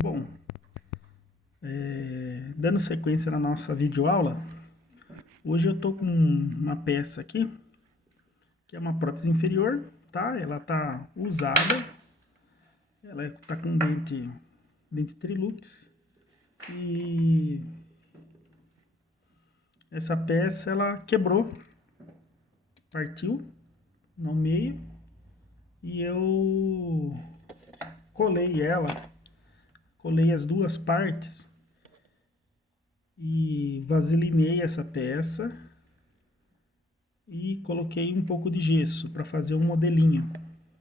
Bom, dando sequência na nossa videoaula, hoje eu estou com uma peça aqui, que é uma prótese inferior, tá? Ela está usada, ela está com dente Trilux, e essa peça ela quebrou, partiu no meio, e eu colei as duas partes e vaselinei essa peça e coloquei um pouco de gesso para fazer um modelinho,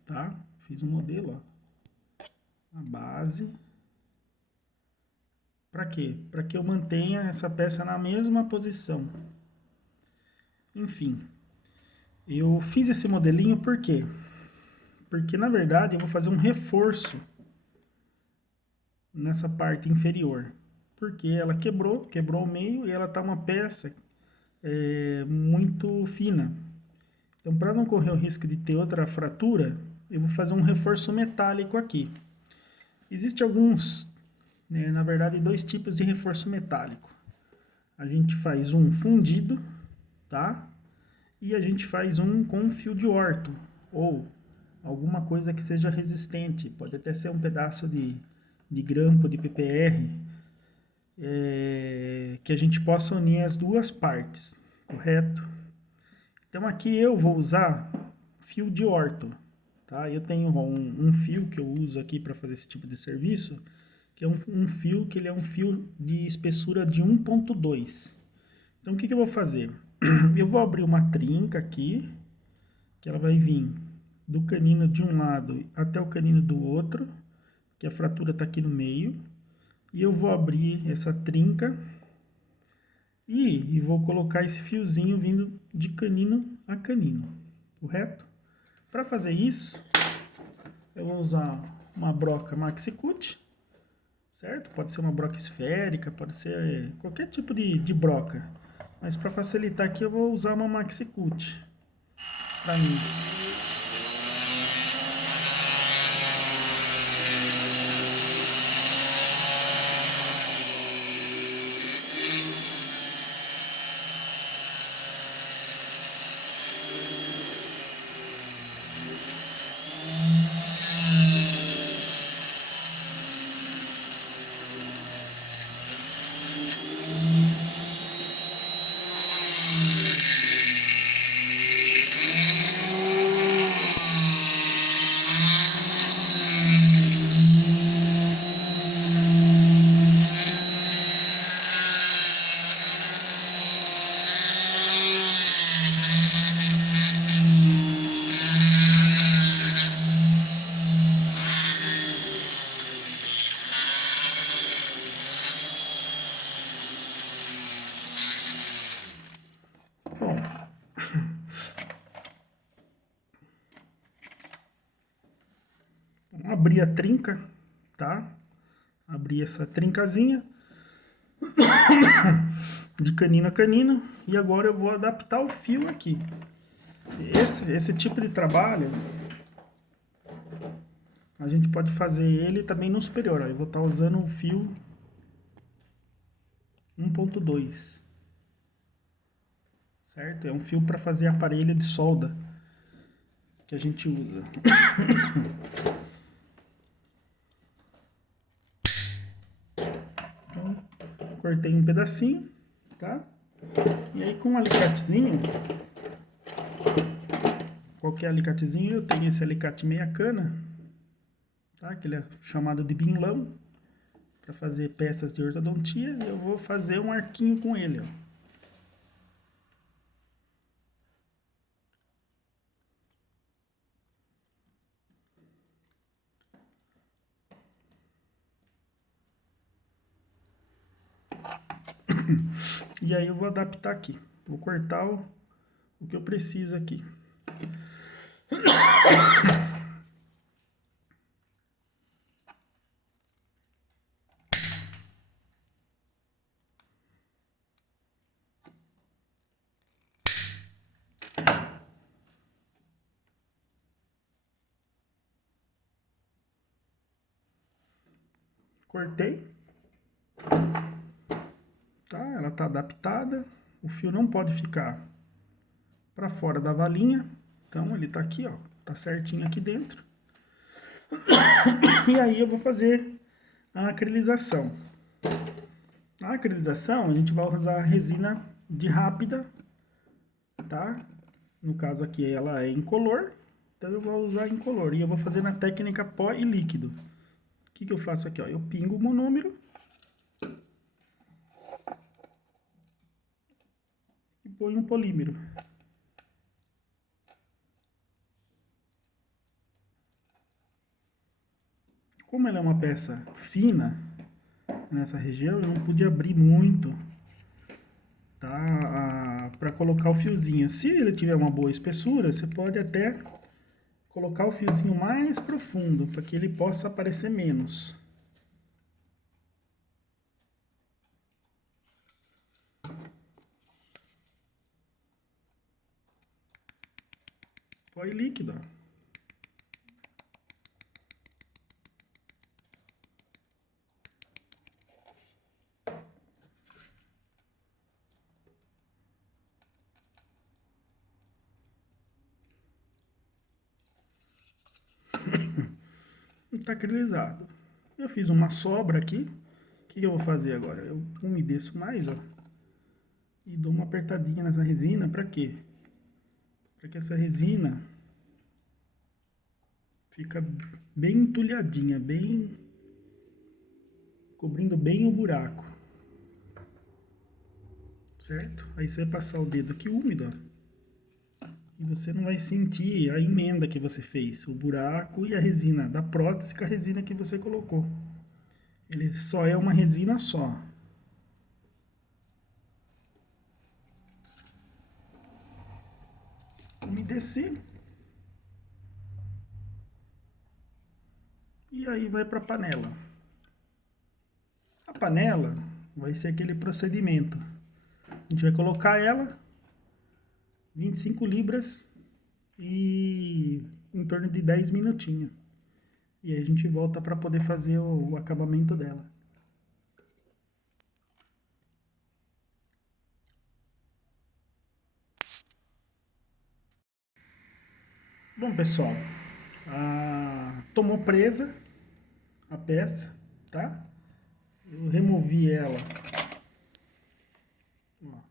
tá? Fiz um modelo, ó, a base. Para quê? Para que eu mantenha essa peça na mesma posição. Enfim, eu fiz esse modelinho por quê? Porque na verdade eu vou fazer um reforço nessa parte inferior. Porque ela quebrou o meio e ela tá uma peça muito fina. Então, para não correr o risco de ter outra fratura, eu vou fazer um reforço metálico aqui. Existem alguns, na verdade, dois tipos de reforço metálico. A gente faz um fundido, tá? E a gente faz um com fio de orto, ou alguma coisa que seja resistente. Pode até ser um pedaço de grampo de PPR, que a gente possa unir as duas partes, correto? Então aqui eu vou usar fio de orto, tá? Eu tenho um fio que eu uso aqui para fazer esse tipo de serviço, que é um fio que ele é um fio de espessura de 1.2. Então o que eu vou fazer? Eu vou abrir uma trinca aqui, que ela vai vir do canino de um lado até o canino do outro, que a fratura está aqui no meio, e eu vou abrir essa trinca e vou colocar esse fiozinho vindo de canino a canino, correto? Para fazer isso, eu vou usar uma broca Maxi-Cut, certo? Pode ser uma broca esférica, pode ser qualquer tipo de broca. Mas para facilitar aqui eu vou usar uma Maxi-Cut para mim. Abrir a trinca, tá? Abrir essa trincazinha de canino a canino, e agora eu vou adaptar o fio aqui. Esse tipo de trabalho a gente pode fazer ele também no superior. Ó. Eu vou estar usando o fio 1.2, certo? É um fio para fazer aparelho de solda que a gente usa. Então, cortei um pedacinho, tá? E aí com um alicatezinho, qualquer alicatezinho, eu tenho esse alicate meia cana, tá? Que ele é chamado de binlão, para fazer peças de ortodontia. Eu vou fazer um arquinho com ele, ó. E aí eu vou adaptar aqui. Vou cortar o que eu preciso aqui. Cortei. Tá? Ela tá adaptada. O fio não pode ficar para fora da valinha. Então, ele tá aqui, ó. Tá certinho aqui dentro. E aí eu vou fazer a acrilização. Na acrilização, a gente vai usar resina de rápida, tá? No caso aqui, ela é incolor. Então, eu vou usar incolor. E eu vou fazer na técnica pó e líquido. O que eu faço aqui, ó? Eu pingo o monômero. E ponho um polímero. Como ela é uma peça fina, nessa região, eu não pude abrir muito, tá? Para colocar o fiozinho. Se ele tiver uma boa espessura, você pode até colocar o fiozinho mais profundo, para que ele possa aparecer menos. Pó líquido, ó. Está acrilizado. Eu fiz uma sobra aqui. O que eu vou fazer agora? Eu umedeço mais, ó. E dou uma apertadinha nessa resina. Para quê? Para que essa resina fica bem entulhadinha, bem cobrindo bem o buraco. Certo? Aí você vai passar o dedo aqui úmido, ó. E você não vai sentir a emenda que você fez, o buraco e a resina da prótese com a resina que você colocou. Ele só é uma resina só. Umedeci. E aí vai para a panela. A panela vai ser aquele procedimento. A gente vai colocar ela 25 libras e em torno de 10 minutinhos. E aí a gente volta para poder fazer o acabamento dela. Bom, pessoal, tomou presa a peça, tá? Eu removi ela. Ó.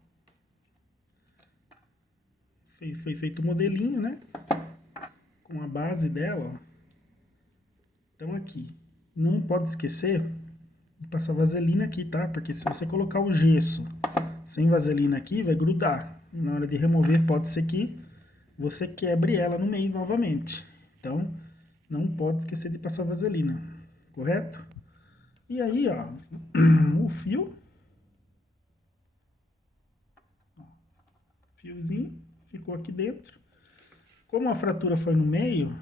Foi feito o modelinho, né? Com a base dela, ó. Então aqui, não pode esquecer de passar vaselina aqui, tá? Porque se você colocar o gesso sem vaselina aqui, vai grudar. E na hora de remover, pode ser que você quebre ela no meio novamente. Então, não pode esquecer de passar vaselina, correto? E aí, ó, o fiozinho ficou aqui dentro. Como a fratura foi no meio,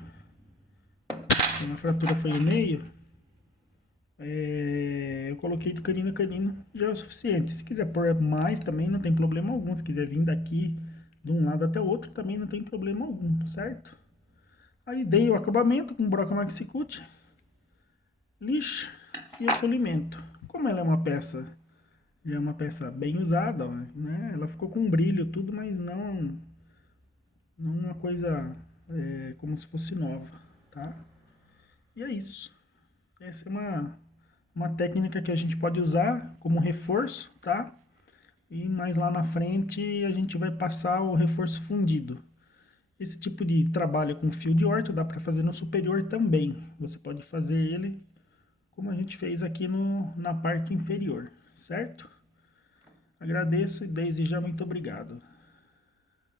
eu coloquei de canino a canino, já é o suficiente. Se quiser pôr mais também não tem problema algum. Se quiser vir daqui de um lado até o outro também não tem problema algum, certo? Aí dei o acabamento com broca maxi cut, lixo e o polimento. Como ela é uma peça, já é uma peça bem usada, né? Ela ficou com brilho tudo, mas não uma coisa como se fosse nova, tá? E é isso. Essa é uma técnica que a gente pode usar como reforço, tá? E mais lá na frente a gente vai passar o reforço fundido. Esse tipo de trabalho com fio de orto dá para fazer no superior também. Você pode fazer ele como a gente fez aqui na parte inferior, certo? Agradeço e desde já muito obrigado.